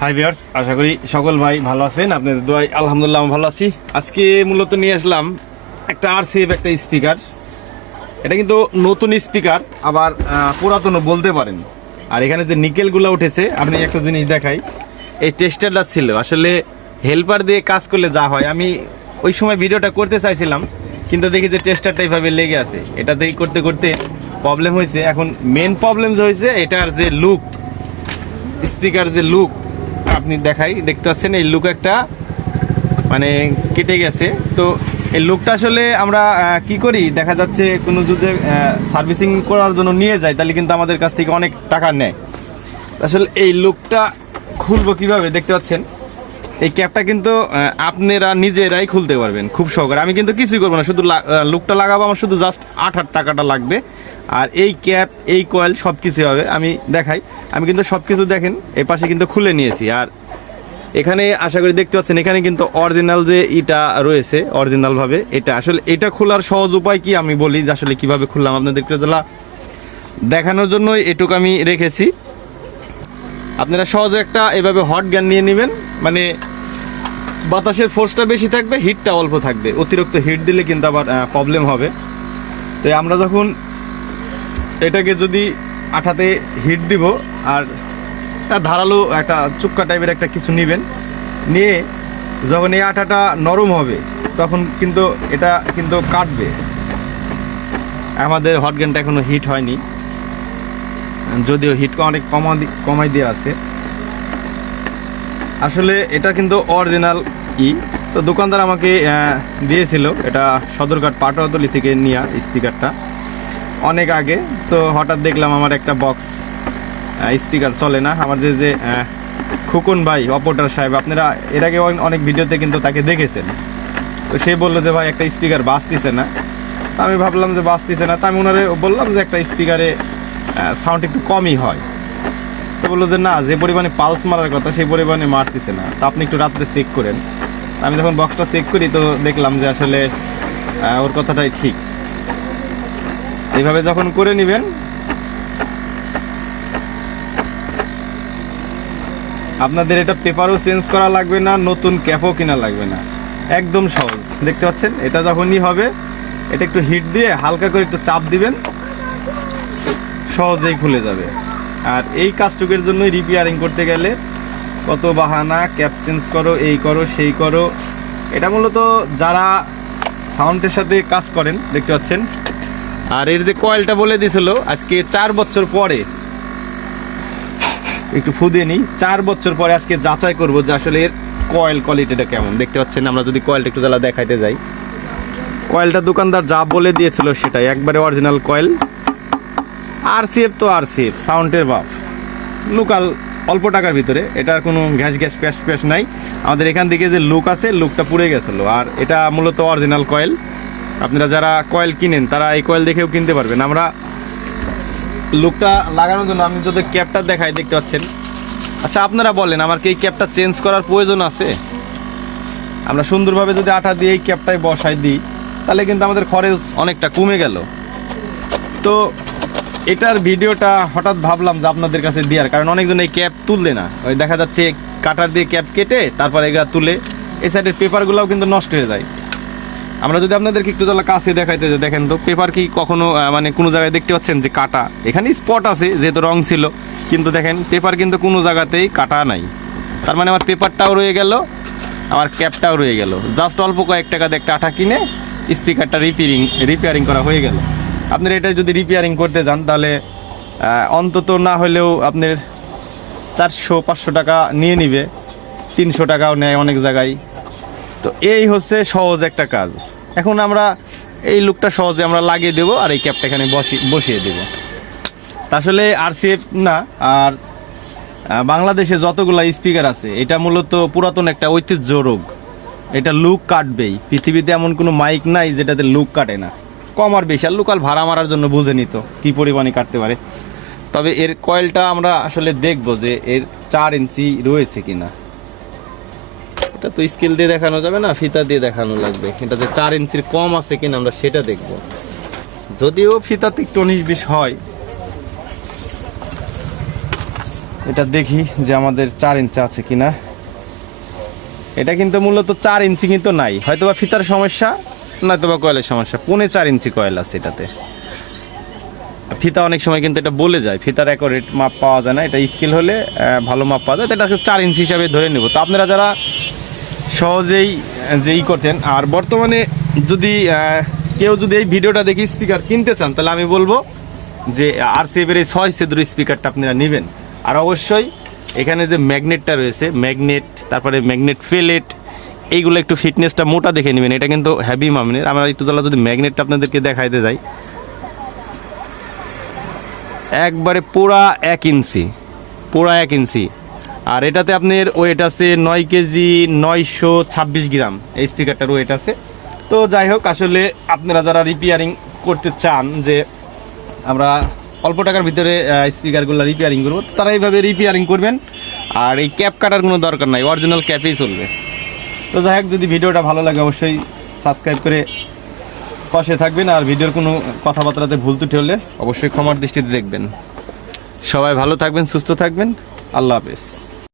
Hi viewers আশা করি সকল ভাই ভালো আছেন। আপনাদের দোয়াই আলহামদুলিল্লাহ আমি ভালো আছি। আজকে মূলত নিয়ে আসলাম একটা আর সেফ একটা স্পিকার এটা কিন্তু নতুন স্পিকার আবার পুরাতনও বলতে পারেন। আর এখানে যে নিকেলগুলো উঠেছে, আপনি একটা জিনিস দেখাই। এই টেস্টারটা ছিল। আসলে হেল্পার দিয়ে কাজ করলে যা হয়, আমি ওই সময় ভিডিওটা করতে চাইছিলাম, কিন্তু দেখি যে টেস্টারটা এইভাবে লেগে আছে। এটা দিয়ে করতে করতে প্রবলেম হয়েছে। এখন মেন প্রবলেম যে হয়েছে, এটার যে লুক স্পিকার যে লুক আপনি দেখাই, দেখতে পাচ্ছেন এই লুক একটা মানে কেটে গেছে। তো এই লুকটা আসলে আমরা কি করি? দেখা যাচ্ছে কোনো যদি সার্ভিসিং করার জন্য নিয়ে যাই তাহলে কিন্তু আমাদের কাছ থেকে অনেক টাকা নেয়। আসলে এই লুকটা খুলবো কীভাবে? দেখতে পাচ্ছেন? এই ক্যাপটা কিন্তু আপনারা নিজেরাই খুলতে পারবেন, খুব সহকারে। আমি কিন্তু কিছুই করব না, শুধু লুকটা লাগাবো, আমার শুধু জাস্ট আট হাজার টাকাটা লাগবে। আর এই ক্যাপ এই কয়েল সব কিছু হবে। আমি দেখাই। আমি কিন্তু সব কিছু দেখেন, এই পাশে কিন্তু খুলে নিয়েছি। আর এখানে আশা করি দেখতে পাচ্ছেন, এখানে কিন্তু অরিজিনাল যে ইটা রয়েছে অরিজিনালভাবে এটা আসলে, এটা খোলার সহজ উপায় কি আমি বলি, যে আসলে কীভাবে খুললাম আপনাদের জেলা দেখানোর জন্য এটুকু আমি রেখেছি। আপনারা সহজে একটা এভাবে হট গ্যান নিয়ে নেবেন। মানে বাতাসের ফোর্সটা বেশি থাকবে হিটটা অল্প থাকবে। অতিরিক্ত হিট দিলে কিন্তু আবার প্রবলেম হবে। তো আমরা যখন এটাকে যদি আঠাতে হিট দিব আর ধারালো একটা চুক্কা টাইপের একটা কিছু নেবেন, নিয়ে যখন এই আঠাটা নরম হবে, তখন কিন্তু এটা কিন্তু কাটবে। আমাদের হট গ্যানটা এখনও হিট হয়নি। যদিও হিট অনেক কমা কমাই দিয়ে আছে। আসলে এটা কিন্তু অরিজিনাল ই। তো দোকানদার আমাকে দিয়েছিল। এটা সদরঘাট পাটোয়াতলি থেকে নিয়া স্পিকারটা। অনেক আগে। তো হঠাৎ দেখলাম আমার একটা বক্স স্পিকার চলে না। আমার যে যে খুকুন ভাই অপোটার সাহেব, আপনারা এর আগে অনেক ভিডিওতে কিন্তু তাকে দেখেছেন। তো সে বলল যে, ভাই, একটা স্পিকার বাজতিছে না। তো আমি ভাবলাম যে বাঁচতেছে না। তা আমি ওনারে বললাম যে, একটা স্পিকারে সাউন্ড একটু কমই হয়। তো বলল যে, না, যে পরিমাণে পালস মারার কথা, সেই পরিমাণে মারতেছে না। তো আপনি একটু রাত্রে চেক করেন। আমি যখন বক্সটা চেক করি, তো দেখলাম যে আসলে ওর কথাটাই ঠিক। এইভাবে যখন করে নেবেন, আপনাদের এটা পেপারও চেঞ্জ করা লাগবে না, নতুন ক্যাপও কিনা লাগবে না। একদম সহজ। দেখতে পাচ্ছেন? এটা যখনই হবে, এটা একটু হিট দিয়ে হালকা করে একটু চাপ দিবেন, সহজেই খুলে যাবে। আর এই কাজটুকের জন্যই রিপেয়ারিং করতে গেলে কত বাহানা ক্যাপ চেঞ্জ করো, এই করো, সেই করো। এটা মূলত যারা সাউন্ডের সাথে কাজ করেন, দেখতে পাচ্ছেন। আর এর যে কয়েলটা বলে দিয়েছিল আজকে চার বছর পরে, একটু ফুদিয়ে নিই, চার বছর পরে আজকে যাচাই করব যে আসলে এর কয়েল কোয়ালিটিটা কেমন। দেখতে পাচ্ছেন, আমরা যদি কয়েলটা একটু জ্বালা দেখাইতে যাই। কয়েলটা দোকানদার যা বলে দিয়েছিল সেটাই, একবারে অরিজিনাল কয়েল আর সিএফ তো আর সিএফ সাউন্ডের বাপ। লোকাল অল্প টাকার ভিতরে, এটার কোনো গ্যাস গ্যাস প্যাস প্যাস নাই। আমাদের এখান থেকে যে লুক আছে, লুকটা পুড়ে গেছিল। আর এটা মূলত অরিজিনাল কয়েল। আপনারা যারা কয়েল কিনেন, তারা এই কয়েল দেখেও কিনতে পারবেন। আমরা লুকটা লাগানোর জন্য, আমি যদি ক্যাপটা দেখাই, দেখতে পাচ্ছেন? আচ্ছা আপনারা বলেন, আমার কি এই ক্যাপটা চেঞ্জ করার প্রয়োজন আছে? আমরা সুন্দরভাবে যদি আঠা দিয়ে এই ক্যাপটাই বসাই দিই, তাহলে কিন্তু আমাদের খরচ অনেকটা কমে গেল। তো এটার ভিডিওটা হঠাৎ ভাবলাম যে আপনাদের কাছে দেওয়ার কারণ অনেকজন এই ক্যাপ তুললে না। ওই দেখা যাচ্ছে কাটার দিয়ে ক্যাপ কেটে তারপর এগুলা তুলে এই সাইডের পেপারগুলোও কিন্তু নষ্ট হয়ে যায়। আমরা যদি আপনাদেরকে একটু তাহলে কাছে দেখাইতে যে দেখেন তো, পেপার কি কখনো মানে কোনো জায়গায় দেখতে পাচ্ছেন যে কাটা? এখানে স্পট আছে, যেহেতু রং ছিল, কিন্তু দেখেন পেপার কিন্তু কোনো জায়গাতেই কাটা নাই। তার মানে আমার পেপারটাও রয়ে গেল, আমার ক্যাপটাও রয়ে গেল। জাস্ট অল্প কয়েক টাকা দিয়ে একটা আঠা কিনে স্পিকারটা রিপেয়ারিং রিপেয়ারিং করা হয়ে গেল। আপনার এটা যদি রিপেয়ারিং করতে যান, তাহলে অন্তত না হলেও আপনার চারশো, পাঁচশো টাকা নিয়ে নিবে। তিনশো টাকাও নেয় অনেক জায়গায়। তো এই হচ্ছে সহজ একটা কাজ। এখন আমরা এই লুকটা সহজে আমরা লাগিয়ে দেবো আর এই ক্যাপটা এখানে বসি, বসিয়ে দেবো। আসলে আরসিএফ না, আর বাংলাদেশে যতগুলা স্পিকার আছে, এটা মূলত পুরাতন একটা ঐতিহ্য রোগ। এটা লুক কাটবেই। পৃথিবীতে এমন কোনো মাইক নাই যেটাতে লুক কাটে না। কম আর বেশি, আর লোকাল ভাড়া মারার জন্য বুঝে নিত কি পরিমাণে কাটতে পারে। তবে এর কয়েলটা আমরা আসলে দেখব যে এর চার ইঞ্চি রয়েছে কিনা। এটা তো স্কেল দিয়ে দেখানো যাবে না, ফিতা দিয়ে দেখানো লাগবে। এটা যে চার ইঞ্চির কম আছে কিনা আমরা সেটা দেখব। যদিও ফিতাতে একটু উনিশ বিশ হয়। এটা দেখি যে আমাদের চার ইঞ্চি আছে কিনা। এটা কিন্তু মূলত চার ইঞ্চি কিন্তু নাই, হয়তোবা ফিতার সমস্যা। নয়তোবা কয়েলের সমস্যা। পৌনে চার ইঞ্চি কয়েল আছে এটাতে। ফিতা অনেক সময় কিন্তু এটা বলে যায়। ফিতার অ্যাকোরেট মাপ পাওয়া যায় না। এটা স্কেল হলে ভালো মাপ পাওয়া যায়। এটাকে চার ইঞ্চি হিসাবে ধরে নেব। তো আপনারা যারা সহজেই যেই করতেন, আর বর্তমানে যদি কেউ যদি এই ভিডিওটা দেখে স্পিকার কিনতে চান, তাহলে আমি বলব যে আর সেভের এই ছয় সেদুর স্পিকারটা আপনারা নেবেন। আর অবশ্যই এখানে যে ম্যাগনেটটা রয়েছে ম্যাগনেট তারপরে ম্যাগনেট ফেলেট এইগুলো একটু ফিটনেসটা মোটা দেখে নেবেন, এটা কিন্তু হ্যাভি মামিনের আমরা একটু তাহলে যদি ম্যাগনেটটা আপনাদেরকে দেখাইতে যাই। একবারে পুরা এক ইঞ্চি, পুরা এক ইঞ্চি। আর এটাতে আপনার ওয়েট আছে নয় কেজি নয়শো ছাব্বিশ গ্রাম। এই স্পিকারটার ওয়েট আছে। তো যাই হোক, আসলে আপনারা যারা রিপেয়ারিং করতে চান যে আমরা অল্প টাকার ভিতরে স্পিকারগুলো রিপেয়ারিং করব, তারা এইভাবে রিপেয়ারিং করবেন। আর এই ক্যাপ কাটার কোনো দরকার নাই অরিজিনাল ক্যাপেই চলবে। তো যাই হোক, যদি ভিডিওটা ভালো লাগে অবশ্যই সাবস্ক্রাইব করে পাশে থাকবেন আর ভিডিওর কোনো কথাবার্তাতে ভুল ত্রুটি হলে অবশ্যই ক্ষমার দৃষ্টিতে দেখবেন। সবাই ভালো থাকবেন, সুস্থ থাকবেন। আল্লাহ হাফেজ।